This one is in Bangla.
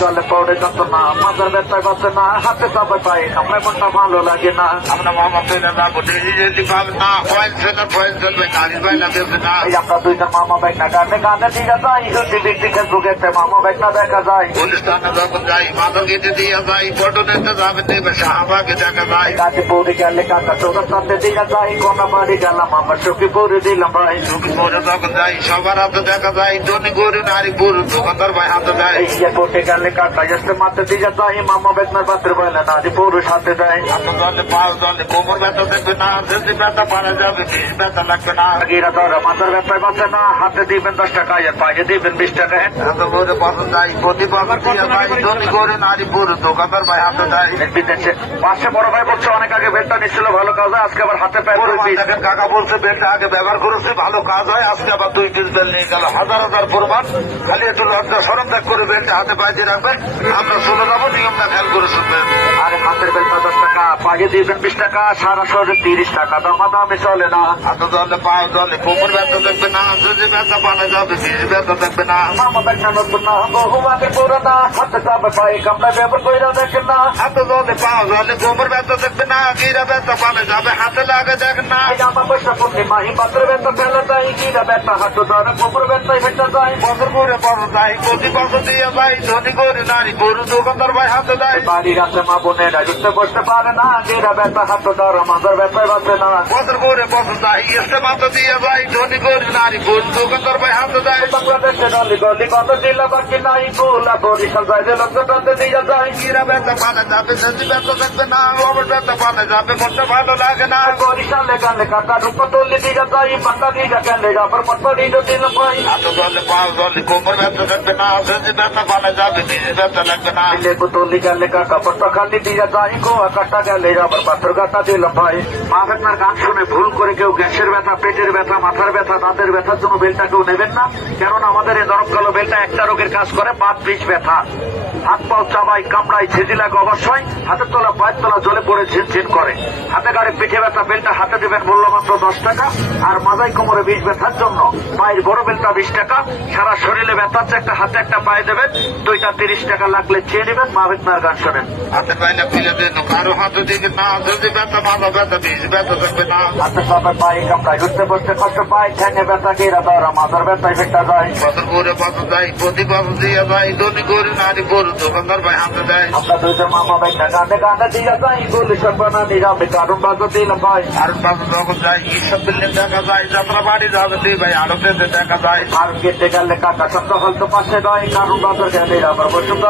জলে পড়ে যত না মাথার ব্যথায় বাঁচে না হাতে চাপে পাই কামড়ে মনটা ভালো লাগে না আমরা মামা পেলে না বলে যদি পাবে না ফয়েল চলবে কাজ বাইনা দেবে না এই আমরা দুইটা মামা ব্যাগ না গানে গানে দিয়ে যাই যদি বিক্রি ফেসবুকে মামা ব্যাগ না দেখা যায় অনুষ্ঠানে যখন যাই মাদক গেতে দিয়ে যাই ফটো নিতে যাবে দেবে শাহবাগে দেখা যায় গাজীপুরে গেলে কাকা চোখের সাথে দিয়ে যাই কোনা বাড়ি গেলাম আমার চোখে পরে দিলাম ভাই চোখে পরে যখন যাই সবার হাতে দেখা যায় ধনী গরু নারী পুরুষ দোকানদার ভাই হাতে দেয় এয়ারপোর্টে গেলে কাকা এসে মাথা দিয়ে যাই মামা ব্যাগ না পাত্র বলে নারী পুরুষ হাতে দেয় হাতে জলে পাও জলে কোমর ব্যথা দেখবে না যদি ব্যথা পারা যাবে বেশ ব্যথা লাগবে না আগেরা ধরে মাথার ব্যথায় বাঁচে না হাতে দিবেন 10 টাকা আর পায়ে দিবেন 20 টাকা এত করে বছর যাই প্রতি বছর দিয়ে যাই ধনী গরু নারী পুরুষ দোকানদার ভাই হাতে দেয় বিদেশে পাশে বড় ভাই বলছে অনেক আগে বেলটা নিচ্ছিল ভালো কাজ হয় আজকে আবার হাতে পায়ে দেখেন কাকা বলছে বেলটা আগে ব্যবহার করেছে ভালো কাজ হয় আজকে আবার 2 বেল নিয়ে গেল হাজার হাজার প্রমাণ খালি একটু লজ্জা সরম ত্যাগ করে বেলটা হাতে পায়ে দিয়ে রাখবেন আমরা চলে যাবো নিয়মটা খেয়াল করে শুনবেন আরে হাতের বেলটা 10 টাকা পায়ে দিবেন 20 টাকা সারা শহরে 30 টাকা দামাদামি চলে না হাতে জলে পাও জলে কোমর ব্যথা দেখবে না যদি ব্যথা পালা যাবে বেশ ব্যথা দেখবে না মামা ব্যাগ না নতুন না বহু আগে পুরোনা হাতে চাপে পায়ে কামড়া ব্যবহার করে দেখেন না হাতে জলে পাও জলে কোমর ব্যথা দেখবে না গিরা ব্যথা পালা যাবে হাতে লাগে দেখেন না আমার পয়সা পূর্ণিমা পাত্র ব্যথা ফেলে দেয় কিরা ব্যথা হাঁটু ধরে কোমর ব্যথায় ভেটে যায় বছর করে বছর যাই প্রতি বছর দিয়ে যাই ধনী করে নারী পুরুষ দোকানদার ভাই হাতে দেয় বাড়ির আছে মা বোনেরা উঠতে বসতে পারে না গিরা ব্যথা হাঁটু ধরে মাথার ব্যথায় বাঁচে না বছর করে বছর যাই এসে মাথা দিয়ে যাই ধনী করে নারী পুরুষ দোকানদার ভাই হাতে দেয় বাংলাদেশে গলি গলি কত জেলা বাকি নাই গোলা বরিশাল যায় লোকটাতে দিয়ে যায় গিরা ব্যথা পালা যাবে যদি ব্যথা দেখবে না অবর ব্যথা পালা যাবে মনটা ভালো লাগে না বরিশালে গালে কাটা রূপ তুলে দিয়ে যায় পাতা দিয়ে গেলে আবার পট্টা দিয়ে দিল ভাই হাতে জলে পাও জলে কোমর ব্যথা দেখবে না যদি ব্যথা পালা যাবে বেশ ব্যথা লাগবে না লেবু তুলি গেলে কাটা পট্টা খালি দিয়ে যায় গোয়া কাটা গেলে আবার পাথর কাটা দিল ভাই মা আপনার গান শুনে ভুল করে কেউ গ্যাসের ব্যথা পেটের ব্যথা মাথার ব্যথা দাঁতের ব্যথার জন্য বেলটা কেউ নেবেন না কেননা আমাদের এই নরম কালো বেলটা একটা রোগের কাজ করে বাত বিষ ব্যথা হাত পাও চাবাই কামড়াই ছেজি লাগে অবশ্যই হাতের তলা পায়ের তলা জ্বলে পড়ে ঝিনঝিন করে হাতে গাড়ি পিঠে ব্যথা বেলটা হাতে দেবেন মূল্য মাত্র 10 টাকা আর মাজাই কোমরে বিষ ব্যথার জন্য পায়ের বড় বেলটা 20 টাকা সারা শরীরে ব্যথা একটা হাতে একটা পায়ে দেবেন দুইটা 30 টাকা লাগলে চেয়ে নেবেন মা বেতনার গান শোনেন হাতে পাইলে ফেলে দেন কারো হাতে দিকে না যদি ব্যথা মাথা ব্যথা বেশ ব্যথা দেখবে না হাতে সবাই পায়ে কামড়াই উঠতে বসতে কষ্ট পায় ঠ্যাঙে ব্যথা গেরা ধরা মাথার ব্যথায় ভেটা যায় বছর করে বছর যাই প্রতি বছর দিয়ে যাই ধনী করে নারী পুরুষ দোকানদার ভাই হাতে দেয় আমরা দুইটা মামা ভাই গানে গানে দিয়ে যাই বলি সর্বনা নিরামে কারণ বাজো দিলাম ভাই আর বাবু যখন যাই ঈশ্বর দিল্লি দেখা যায় যাত্রা বাড়ি যাবে দিই ভাই আরো দেখা যায় আর কেটে গেলে কাকা সত্য হয়তো পাশে নয় কারণ বাজার গেলে আবার বসুন্ধরা